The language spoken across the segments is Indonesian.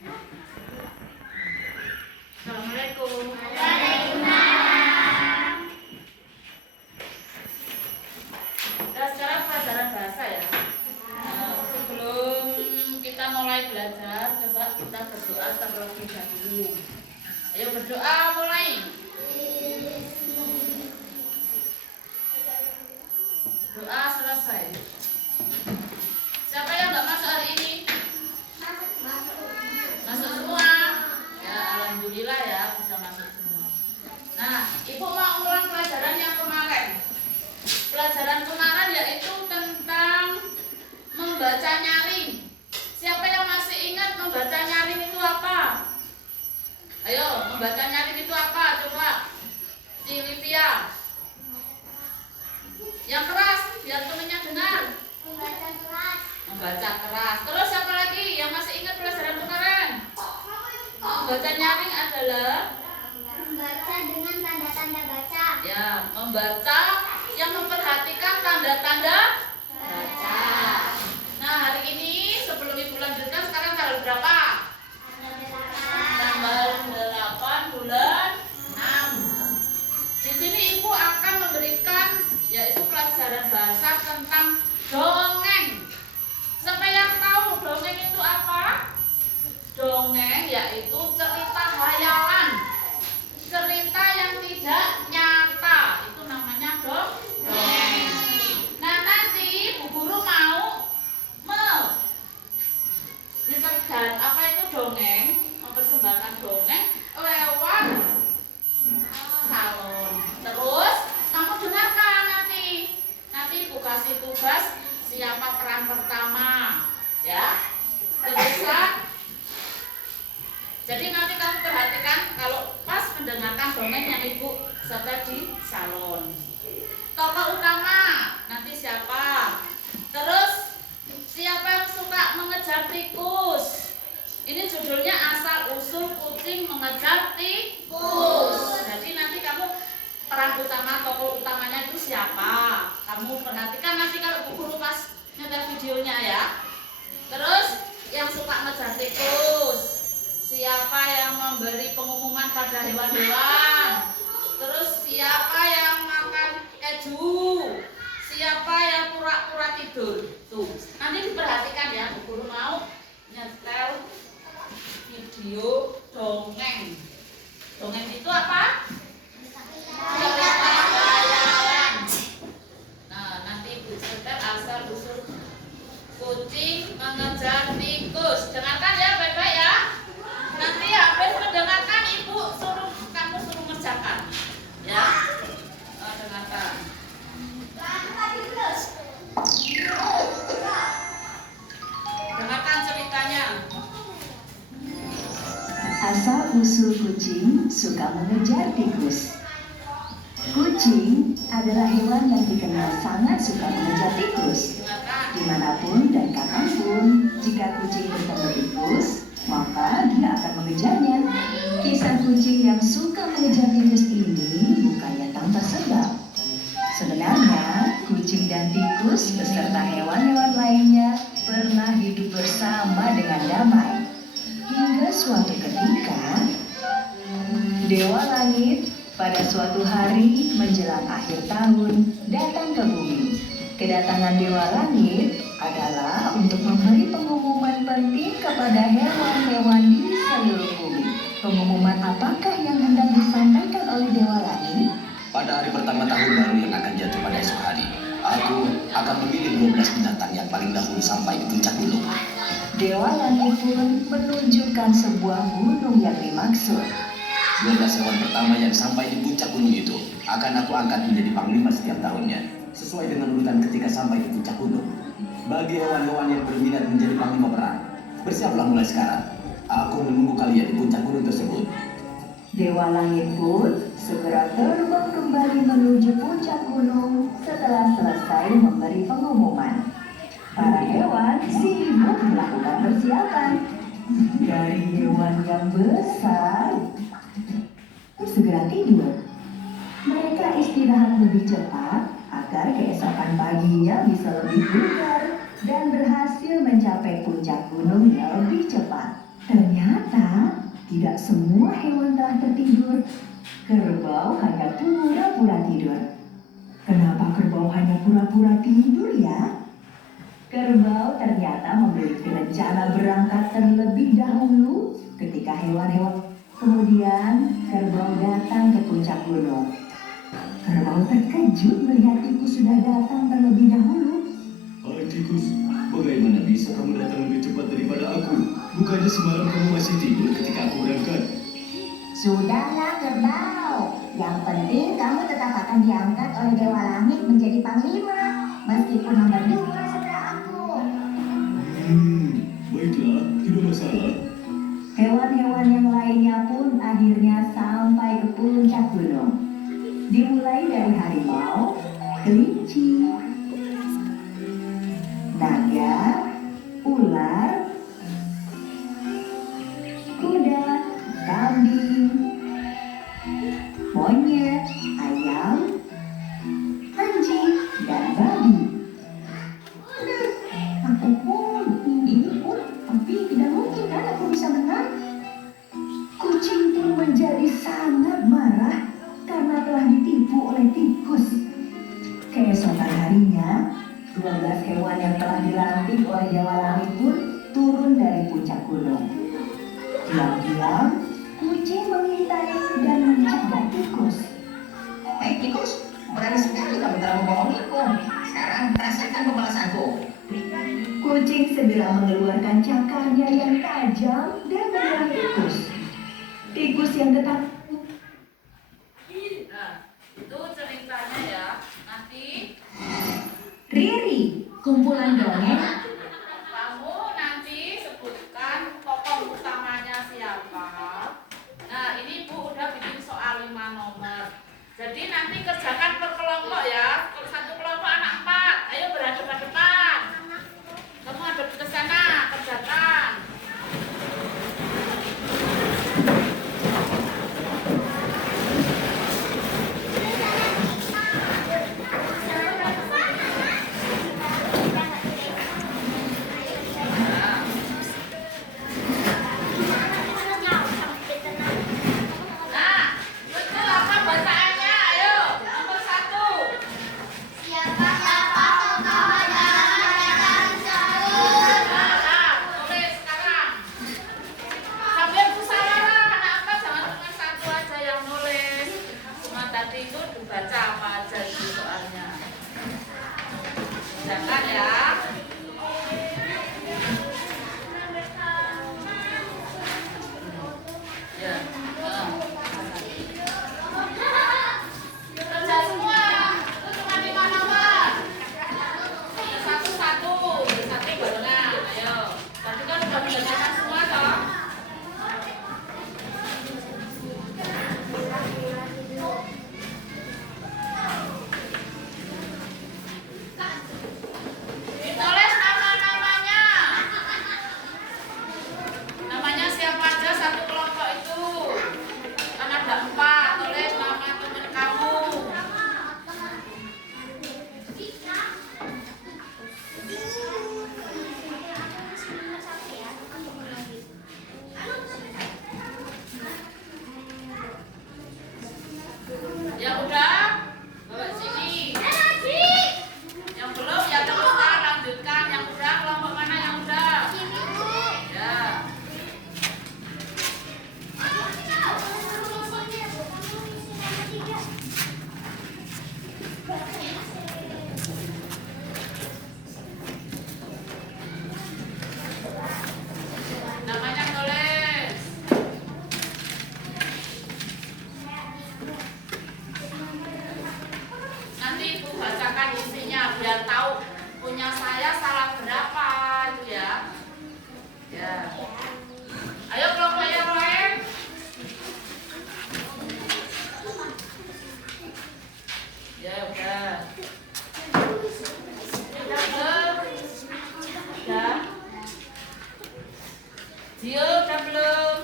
Assalamualaikum. Nah, sekarang pelajaran bahasa ya. Sebelum kita mulai belajar, coba kita berdoa terlebih dahulu. Ayo berdoa mulai. Doa selesai. Siapa yang nggak masuk hari ini? Masuk semua. Ya, alhamdulillah ya bisa masuk semua. Nah, Ibu mau ulang pelajaran yang kemarin. Pelajaran kemarin yaitu tentang membaca nyaring. Siapa yang masih ingat membaca nyaring itu apa? Ayo, membaca nyaring itu apa? Coba si Livia. Yang keras, biar temennya dengar. Membaca keras. Membaca keras. Terus siapa lagi yang masih ingat pelajaran kemarin? Membaca nyaring adalah Membaca dengan tanda-tanda baca. ya, membaca yang memperhatikan tanda-tanda baca. Nah, hari ini sebelum Ibu lanjutkan, sekarang tanggal berapa? Tanggal 8 bulan 6. Di sini Ibu akan memberikan yaitu pelajaran bahasa tentang dongeng. Siapa yang tahu dongeng itu apa? Dongeng yaitu cerita hayalan, cerita yang tidak nyata, itu namanya dongeng. Nah, nanti Bu Guru mau menceritakan apa itu dongeng, mempersembahkan dongeng lewat salon. Terus kamu dengarkan nanti. Nanti Ibu kasih tugas siapa peran pertama, ya. Bisa. Jadi nanti kamu perhatikan kalau pas mendengarkan dongeng yang Ibu serta di salon. Tokoh utama nanti siapa? Terus siapa yang suka mengejar tikus? Ini judulnya asal usul kucing mengejar tikus. Jadi nanti kamu peran utama, tokoh utamanya itu siapa? Kamu perhatikan nanti kalau Bu Guru pas nyetel videonya ya. Terus yang suka ngejar tikus, siapa yang memberi pengumuman pada hewan-hewan? Terus siapa yang makan keju? Siapa yang pura-pura tidur? Tuh, nanti diperhatikan ya, Bu Guru mau nyetel video dongeng. Dongeng itu apa? Cerita hayalan. Nah, nanti Ibu setel asal usul kucing mengejar tikus. Dengarkan ya baik-baik ya. Nanti habis mendengarkan Ibu kamu suruh ngerjakan. Ya. Dengarkan. Dengarkan ceritanya. Asal-usul kucing suka mengejar tikus. Kucing adalah hewan yang dikenal sangat suka mengejar tikus. Dengarkan. Dimanapun dan kapanpun, jika kucing bertemu tikus, maka dia akan mengejarnya. Kisah kucing yang suka mengejar tikus ini bukannya tanpa sebab. Sebenarnya, kucing dan tikus beserta hewan-hewan lainnya pernah hidup bersama dengan damai. Hingga suatu ketika, Dewa Langit pada suatu hari menjelang akhir tahun datang ke bumi. Kedatangan Dewa Langit adalah untuk memberi pengumuman penting kepada hewan-hewan di seluruh bumi. Pengumuman apakah yang hendak disampaikan oleh Dewa Langit? Pada hari pertama tahun baru yang akan jatuh pada esok hari, aku akan memilih 12 binatang yang paling dahulu sampai di puncak gunung. Dewa Langit pun menunjukkan sebuah gunung yang dimaksud. 12 hewan pertama yang sampai di puncak gunung itu akan aku angkat menjadi panglima setiap tahunnya, sesuai dengan urutan ketika sampai di puncak gunung. Bagi hewan-hewan yang berminat menjadi panglima perang, bersiaplah mulai sekarang. Aku menunggu kalian di puncak gunung tersebut. Dewa Langit pun segera terbang kembali menuju puncak gunung setelah selesai memberi pengumuman. Para hewan sibuk melakukan persiapan. Dari hewan yang besar segera tidur. Mereka istirahat lebih cepat agar keesokan paginya bisa lebih bugar dan berhasil mencapai puncak gunung lebih cepat. Ternyata semua hewan telah tertidur, kerbau hanya pura-pura tidur. Kenapa kerbau hanya pura-pura tidur ya? Kerbau ternyata memiliki rencana berangkat terlebih dahulu ketika hewan-hewan. Kemudian kerbau datang ke puncak gunung. Kerbau terkejut melihat tikus sudah datang terlebih dahulu. Hai tikus, bagaimana bisa kamu datang lebih cepat daripada aku? Bukannya semalam kamu masih tidur ketika aku berangkat? Sudahlah kerbau. Yang penting kamu tetap akan diangkat oleh Dewa Langit menjadi panglima. Meskipun nomor 2 setelah aku. Baiklah, tidak masalah. Hewan-hewan yang lainnya pun akhirnya sampai ke puncak gunung. Dimulai dari harimau, kelinci, naga, ular, kuda, kambing, monyet, ayam, anjing, dan babi. Aku pun, ini pun, tapi tidak mungkin kan aku bisa menang. Kucing pun menjadi sangat marah karena telah ditipu oleh tikus. Keesokan harinya, 12 hewan yang telah dilantik oleh Dewa Langit pun turun dari puncak gunung. Diam-diam, kucing mengintai dan mencegah tikus. Hei tikus, berani sekali kamu telah membohongiku. Sekarang rasakan pembalasanku. Kucing segera mengeluarkan cakarnya yang tajam dan menyerang tikus. Tikus yang tetap Nah, itu ceritanya ya. Nanti Riri, kumpulan dongeng. kamu nanti sebutkan tokoh utamanya siapa. Nah, ini Bu udah bikin soal 5 nomor. Jadi nanti kerjakan per kelompok ya. Satu kelompok anak 4. Ayo berhadapan depan. Kamu hadap ke sana, kerjakan. Nah, betul apa bacaannya? Ayo, nomor 1. Siapa tokoh dalam kerajaan Saul? Nah, tulis sekarang. Sambil musyawarah, anak apa jangan cuma satu aja yang nulis. Cuma tadi itu dibaca apa aja itu soalnya. Jangan ya. Ya. Kerja semua. Itu cuma 5 nomor. Satu-satu barengan. Ayo. Tadi kan udah dikerjakan semua toh. Ditulis nama-namanya. Namanya siapa aja satu kelompok itu. Kan ada 4. Tulis nama teman kamu. Ya udah, bawa sini. Yang belum ya teruskan, lanjutkan. Yang udah, kelompok mana yang udah? Ya. Namanya tulis. Nanti Ibu bacakan isinya biar tahu punya saya salah berapa itu ya. Ya. Ayo kelompok yang lain. Ya udah. Udah belum? Udah. Dio udah belum?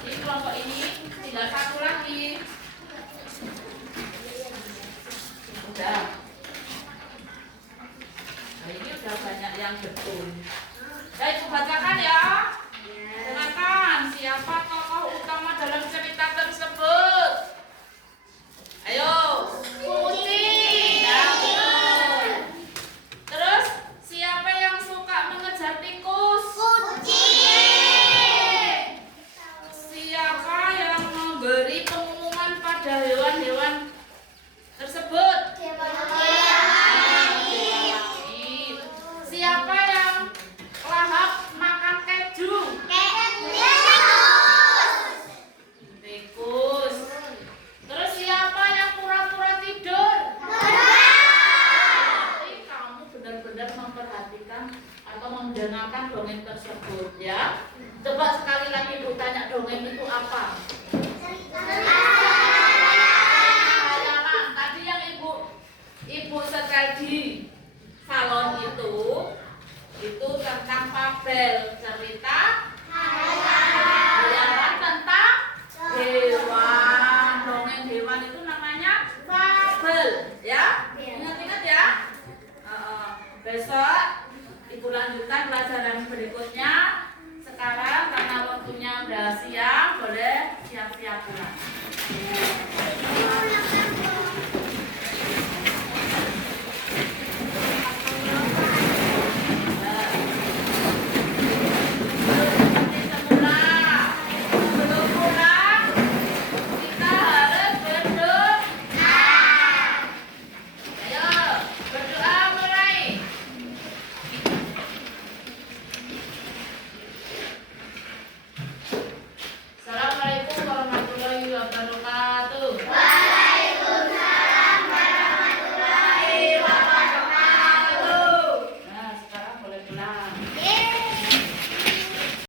Ini kelompok ini tinggal satu lagi. Udah. Nah ini udah banyak yang betul. Ya, Ibu bacakan ya. Dengarkan, siapa tokoh utama dalam cerita tersebut? Ayo. Putih. Nah, betul. Terus, siapa yang suka mengejar tikus? Siapa yang memberi pengumuman pada hewan-hewan tersebut? Siapa yang lahap makan keju? Tikus. Terus siapa yang pura-pura tidur? Jadi kamu benar-benar memperhatikan atau mendengarkan dongeng tersebut ya. Coba sekali lagi Ibu tanya, dongeng itu apa? Khayalan. Tadi yang Ibu setel di salon itu tentang fabel, cerita khayalan tentang hewan. Dongeng hewan itu namanya fabel ya. Ingat-ingat ya. Besok Ibu lanjutkan pelajaran berikutnya. Sekarang karena waktunya udah siang, boleh siap-siap pulang.